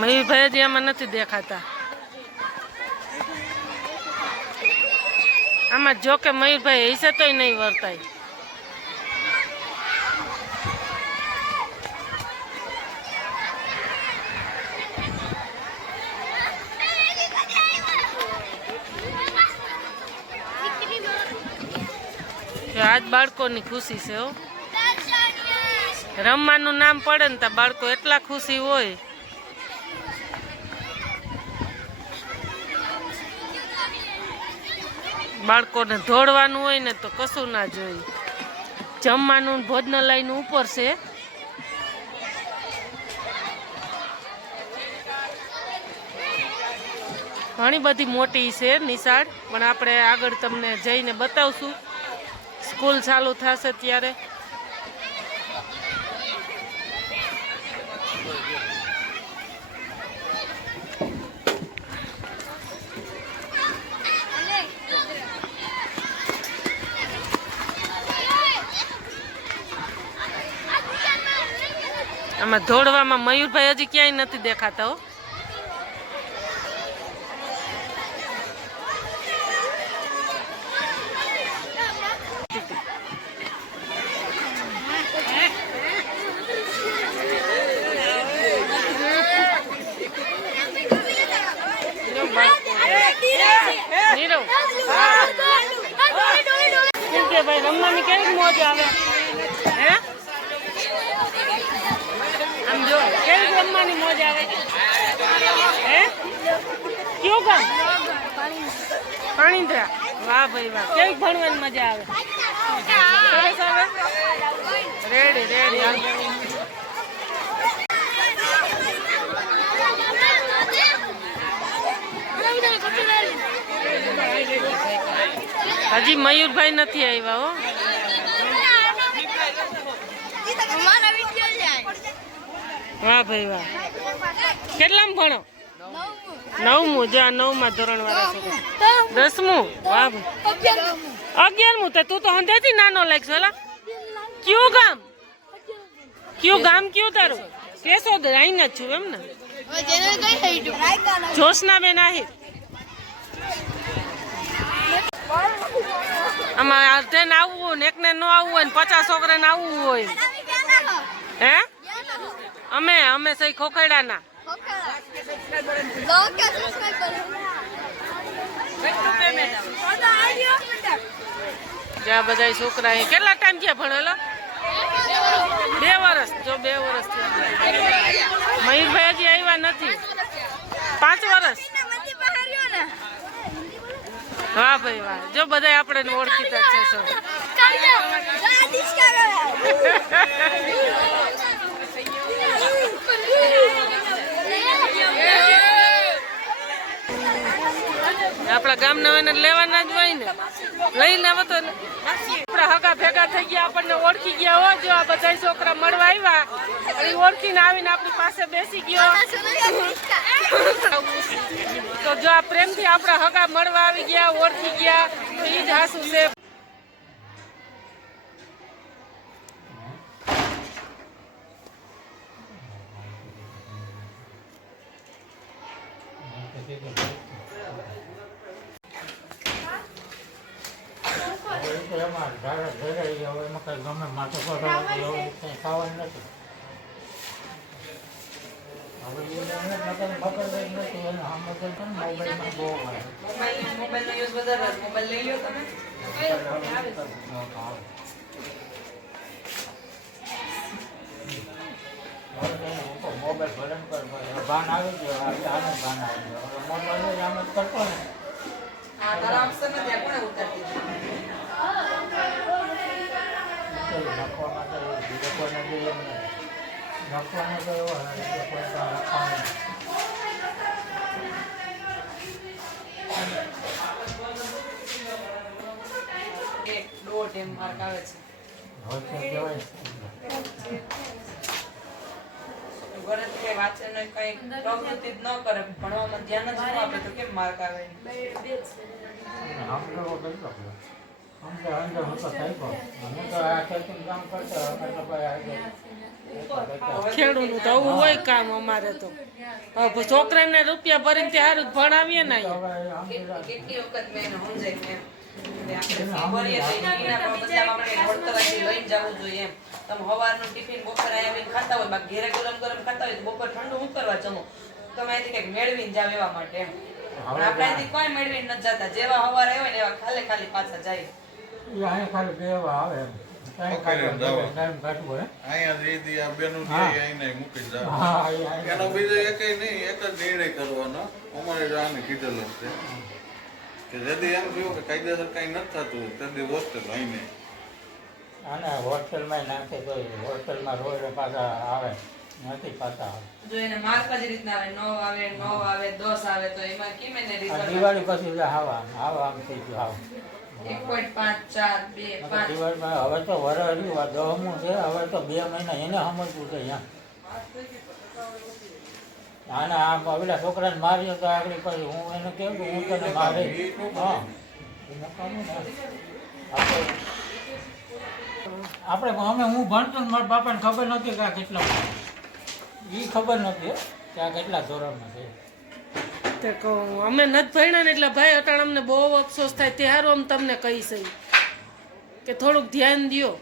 મયુરભાઈ હજી આમાં નથી દેખાતા. આમાં જો કે મયુરભાઈ હશે તોય નહીં વર્તાય. આજ બાળકોની ખુશી છે હો. રમવાનું નામ પડે ને તો બાળકો એટલા ખુશી હોય. બાળકોને દોડવાનું હોય ને તો કશું ના જોઈ. જમવાનું ભોજનાલયનું ઉપર છે. ઘણી બધી મોટી છે નિશાળ, પણ આપણે આગળ તમને જઈને બતાવશું સ્કૂલ ચાલુ થશે ત્યારે. આમાં દોડવામાં મયુરભાઈ હજી ક્યાંય નથી દેખાતા હો. ભાઈ રમવાની કેવી મોજ આવે હે? આમ જો કેવી રમવાની મોજ આવે હે? કયું ગામ? પાણીધરા. વાહ ભાઈ વાહ, કેવી ભણવાની મજા આવે? સરસ આવે. Ready ready. હજી મયુરભાઈ નથી આવ્યા હો. વાહ ભાઈ વાહ. કેટલામાં ભણો? 9મું. જો આ 9મા ધોરણ વાળા છોકરા. 10મું. વાહ ભાઈ. 11મું. તો તું તો હંધેથી નાનો લાગશો. એલા કયું ગામ? કયું ગામ કયું તારું? કેશોદ. અહીં જ છું એમ ને? જોશનાબેન આહિર. આમાં અર્ધેને આવવું ને એકને ન આવવું હોય ને 50 છોકરાને આવવું હોય. હે? અમે સહી ખોખેડાના. જ્યાં બધા છોકરા કેટલા ટાઈમ થયા ભણેલો? 2 વર્ષ. જો 2 વર્ષ થયા. મયુરભાઈ હજી આવ્યા નથી. 5 વર્ષ. વાહ ભાઈ વાહ. જો બધા આપણે ઓળખીતા છે સૌ. આપણા ગામના હોય ને લેવાના જ હોય ને. લઈને આવો તો આપણા હગા ભેગા થઈ ગયા, આપણને ઓળખી ગયા હોય. જો આ બધા છોકરા મળવા આવ્યા, ઓળખીને આવીને આપણી પાસે બેસી ગયો. તો જો આ પ્રેમથી આપણા હગા મળવા આવી ગયા, ઓળખી ગયા, તો એ જ હાસુ છે. વાંચન કઈ પ્રવૃત્તિ જ ન કરે, ભણવામાં ધ્યાન જ ન આપે તો કેમ માર્ક આવે? ખેડૂતનું તો આવું હોય કામ અમારે તો હવે છોકરાને રૂપિયા ભરીને ત્યાં સારું જ ભણાવીએ ને અહીંયા. કેટલી વખત મેં એને સમજાવ્યું એમ કે આપણે ફી ભરીએ તો એના બદલામાં આપણે વળતરથી લઈને જવું જોઈએ એમ. તમે સવારનું ટિફિન બપોરે આવીને ખાતા હોય, બાકી ઘેરે ગરમ ગરમ ખાતા હોય તો બપોર ઠંડુ શું કરવા જમો? તમે અહીંથી કંઈક મેળવીને જાવ એવા માટે એમ. પણ આપણે અહીંથી કોઈ મેળવીને નથી જતા, જેવા સવારે આવ્યો ને એવા ખાલી ખાલી પાછા જાય. અહીંયા ખાલી બેવા આવે એમ. ટાઈમ કાઢવું અહીંયા દીદી આ બેનું અહીંયા મૂકી જાવ. એનો બીજો એકેય નહીં, એક જ નિર્ણય કરવાનો. અમારે જો આને કીધેલું છે કે જદી એમ થયું કે કાયદેસર કઈ નથી થતું તેથી હોસ્ટેલ અહીં અને હોસ્ટેલમાં નાખે તો હોસ્ટેલમાં રોજ પાછા આવે નથી પાછા આવે. જો એને માર્ક જ રીતના આવે 9 આવે 10 આવે તો એમાં કેમ એને આ રિઝલ્ટ દિવાળી પછી આમ થઈ ગયું 1.5 4 2 5 દિવાળીમાં હવે તો વરસ 10મું છે, હવે તો 2 મહિના એને સમજવું છે અહીંયા. આને આમ પેલા છોકરાને માર્યો તો આગળ પછી હું એને કેમ કે હું તને મારી. હા આપણે અમે હું ભણતો ને મારા બાપાને ખબર નથી કે આ કેટલા એ ખબર નથી કે આ કેટલા ધોરણમાં છે. તે કહું અમે નથી ભણ્યા ને એટલે ભાઈ અટાણ અમને બહુ અફસોસ થાય. ત્યારે અમે તમને કહીશ કે થોડુંક ધ્યાન દ્યો.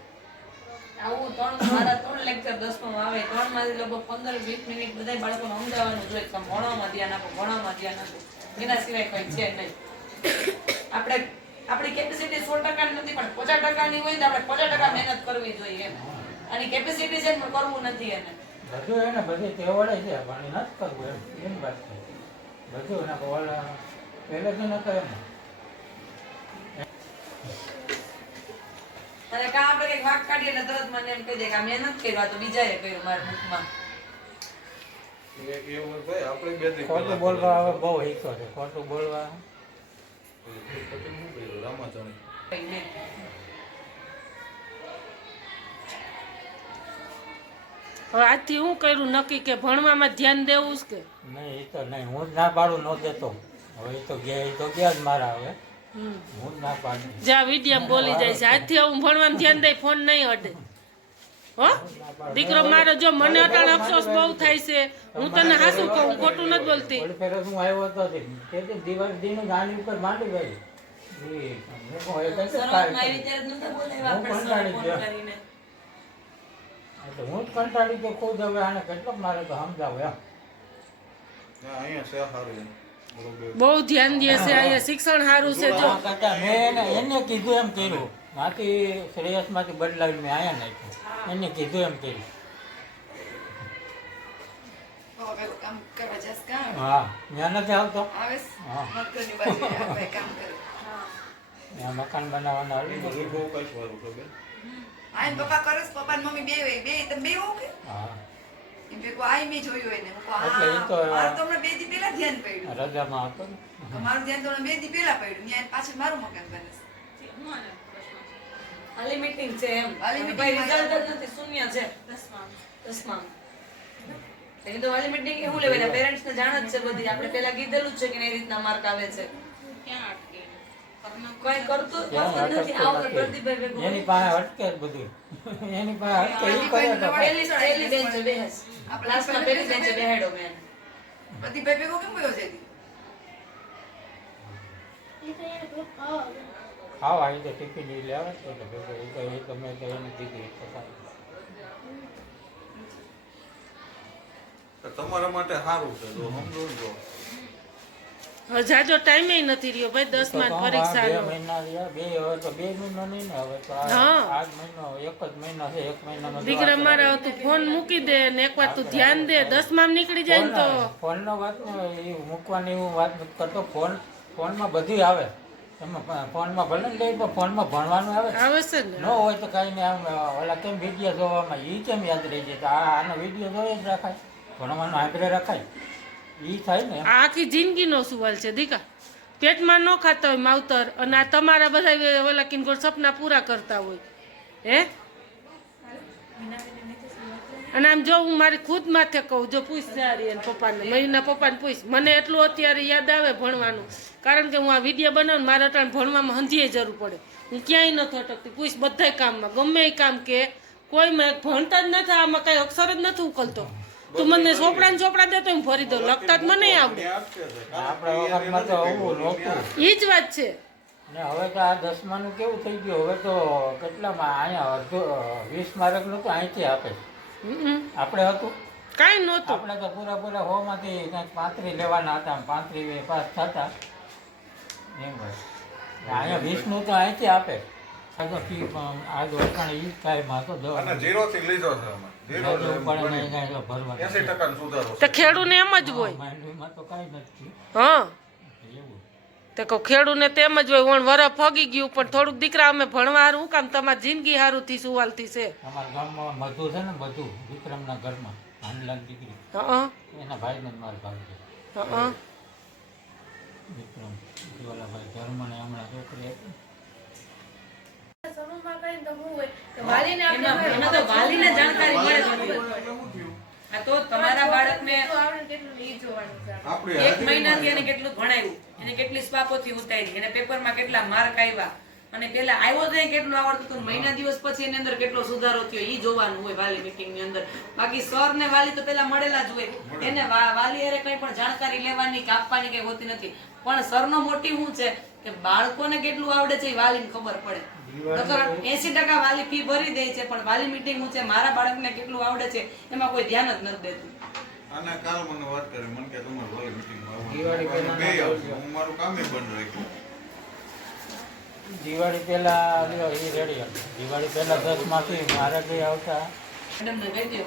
આવું મારા 3 લેક્ચર 10માં આવે, 3 માંથી લગભગ 15-20 મિનિટ બધા બાળકોને સમજાવવાનું જોઈએ કે ભણવામાં ધ્યાન આપો, ભણવામાં ધ્યાન આપો. એના સિવાય કઈ છે નહીં. આપણે આપણી કેપેસિટી 100% નથી પણ 50% ની હોય તો આપણે 50% મહેનત કરવી જોઈએ એમ. આની કેપેસિટી છે પણ કરવું નથી એને. બધું એને બધી તેવડે છે પણ એ નથી કરવું એમ વાત છે. બધું એના પહેલેથી ન કરે ને. અને કાં આપણે કંઈક વાક કાઢીએ એટલે તરત મને એમ કહી દે કે આ મેં નથી કર્યું, આ તો બીજાએ કર્યું મારા મુખમાં. એવું ભાઈ આપણે બે દી ખોટું બોલવા હવે બહુ હિસ્સો છે. ખોટું બોલવા રામાચણી કંઈ નહીં. હવે આજથી હું કર્યું નક્કી કે ભણવામાં ધ્યાન દેવું જ કે નહીં એ તો નહીં. હું જ ના પાડું ન દેતો. હવે એ તો ગયા જ મારા હવે હું જ ના પાડું. જ્યાં વિડીયા બોલી જાય છે આજથી હું ભણવામાં ધ્યાન દઈ ફોન નહીં અડે. હો દીકરો મારો જો મને અટાણ અફસોસ બહુ થાય છે. હું તને હાસું કહું, ખોટું નથી બોલતી. ઓલી ફેરે હું આવ્યો હતો તે દિવાળી દીનું ગાડી ઉપર માંડી ગઈ. શરૂઆતમાં આવી ત્યારે જ નહોતા બોલાવ્યા આપણે સર ફોન કરીને. એટલે હું જ કંટાળી કે ખુદ હવે આને કેટલોક મારે તો સમજાવે એમ. અહીંયા છે સારું બરોબર. બહુ ધ્યાન દે છે અહીંયા, શિક્ષણ સારું છે. જો આ કરતા મેં એને કીધું એમ કર્યું. માંથી શ્રેયસમાંથી બદલાવી મેં અહીંયા નાખ્યું. એને કીધું એમ કર્યું. કામ કરવા જસ કામ હા ત્યાં નથી આવતો. આવેસ હા મકરની બાજુ આપણે કામ કરે ત્યાં મકાન બનાવવાના એ આવી. બધું બહુ કઈ સારું ખબર. આઈને પપ્પા કરે પપ્પા ને મમ્મી બે તમે બે હો કે હા એમ કે કોઈ આઈ મે જોયું હોય ને હું કહું, એટલે ઈ તો મારું તો હમણાં 2 દી પહેલા ધ્યાન પડ્યું. રજામાં હતો ને. મારું ધ્યાન તો હમણાં 2 દી પહેલા પડ્યું. ત્યાં પાછળ મારું મકાન બને છે. આલી મીટિંગ છે એમ. આલી meeting ભાઈ માં રિઝલ્ટ જ નથી, શૂન્ય છે 10માં. એ તો આલી મીટિંગ એ હું લેવાય પેરેન્ટ્સ ને જાણ જ છે બધી. આપણે પહેલા કીધેલું જ છે કે એ રીતના માર્ક આવે છે. કોઈ કરતું જ નથી. આવું પ્રદીપભાઈ ભેગું એની પાસે અટકે જ બધું. એની પાસે અટકે ઈ કરે તો પહેલી બેન્ચે બેસ. ક્લાસમાં પહેલી બેન્ચે બેહાડ્યો મેં એને. બધી ભાઈ ભેગો કેમ ગયો છે દી? ખાવા આવી તો ટિફિન ઈ લેવા તો એ તો મેં તો એને દીધી તમારા માટે સારું છે જો સમજો ને જો. હવે જાજો ટાઈમે નથી રહ્યો ભાઈ 10માં બે પરીક્ષાનો. મહિના રહ્યા. હવે તો 2 મહિના નહીં ને હવે તો હા. આજ મહિનો 1 જ મહિનો છે. 1 મહિનામાં દીકરા મારા તું ફોન મૂકી દે ને એક વાર તું ધ્યાન દે. 10માં નીકળી જાય ને તો ફોનનો વાત ને મૂકવાની હું વાત નથી કરતો. ફોનમાં બધું આવે. એમાં ફોનમાં ભલે ને લઈ તો ફોનમાં ભણવાનું આવે. આવે છે ને. ન હોય તો કાંઈ નહીં. આમ ઓલા કેમ વિડીયો જોવામાં એ કેમ યાદ રહી જાય. તો આનો વિડીયો જોઈએ જ રાખાય. ભણવાનું આંતરે રખાય એ થાય ને. આ આખી જિંદગીનો સવાલ છે દીકા. પેટમાં ન ખાતા હોય માવતર અને આ તમારા બધા ઓલા કિનગોળ સપના પૂરા કરતા હોય હે. અને આમ જો હું મારી ખુદ માથે કહું, જો પૂછ સારી અને પપ્પાને મહિના પપ્પાને પૂછ. મને એટલું અત્યારે યાદ આવે ભણવાનું, કારણ કે હું આ વિડીયો બનાવું મારે અટાણે ભણવામાં હંધીએ જરૂર પડે. હું ક્યાંય નથી અટકતી. પૂછ બધાય કામમાં ગમે એ કામ કે કોઈ ભણતા જ નથી, આમાં કઈ અક્ષર જ નથી ઉકલતો. તું મને ચોપડા ને ચોપડા દે તો હું ભરી દઉં, લખતા જ મને આવડે. આપણા વખતમાં તો આવું નહોતું. એ જ વાત છે. ને હવે તો આ 10માનું કેવું થઈ ગયું, હવે તો કેટલામાં અહીંયા 20 માર્ક નતું અહીંથી આપે. આપણે હતું કાંઈ નહોતું. આપણે તો પૂરા 100 માંથી કંઈક 35 લેવાના હતા, 35 પાસ થતા એમ ભાઈ. અહીંયા 20નું તો અહીંથી આપે. આ તો ફી આ દોડકાણે ઈ કાંઈમાં તો અને 0 થી લીધો છે અમે. 0 થી પડે ને કાંઈ ભરવા 80% નો સુધારો તો ખેડૂને એમ જ હોય. માંડવીમાં તો કાંઈ નથી હા, એવું. તે કહું ખેડૂને તેમ જ હોય. વણ વરફ ફગી ગયું પણ થોડુંક દીકરા અમે ભણવા હારું હું કામ, તમારી જિંદગી હારું થી સુવાલથી છે. અમારા ગામમાં મધુ છે ને, મધુ વિક્રમના ઘરમાં હાંડલાલ દીકરી, હા એના ભાઈને જ મારો ભાગ છે હા વિક્રમ જીવાલાભાઈ ધર્મને હમણાં છોકરી હતી. એમાં તો વાલીને જાણકારી મળે છે. આ તો તમારા બાળકને આપણી 1 મહિનાથી એને કેટલું ભણાવ્યું, એને કેટલી સ્વાપોથી ઉતારી, એને પેપરમાં કેટલા માર્ક આવ્યા, અને પેલા આવ્યો તો કેટલું આવડતું હતું, મહિના દિવસ પછી એની અંદર કેટલો સુધારો થયો ઈ જોવાનું હોય વાલી મીટિંગ ની અંદર. બાકી સર ને વાલી તો પેલા મળેલા જ હોય, એને વાલી અરે કઈ પણ જાણકારી લેવાની કે આપવાની કઈ હોતી નથી. પણ સર નો મોટિવ શું છે કે બાળકોને કેટલું આવડે છે એ વાલીને ખબર પડે. 80% વાલી ફી ભરી દે છે, પણ વાલી મીટિંગ શું છે મારા બાળકને કેટલું આવડે છે એમાં કોઈ ધ્યાન જ નથી દેતું. અને કાલ મને વાત કરી, મને કે તમારે વાલી મીટિંગમાં દિવાળી આવવાનું. પહેલા બે આવજો. હું મારું કામ બંધ રાખ્યું. દિવાળી પહેલા એ રેડી હતું. દિવાળી પહેલા 10માંથી મારા જે આવતા મેડમને કહી દો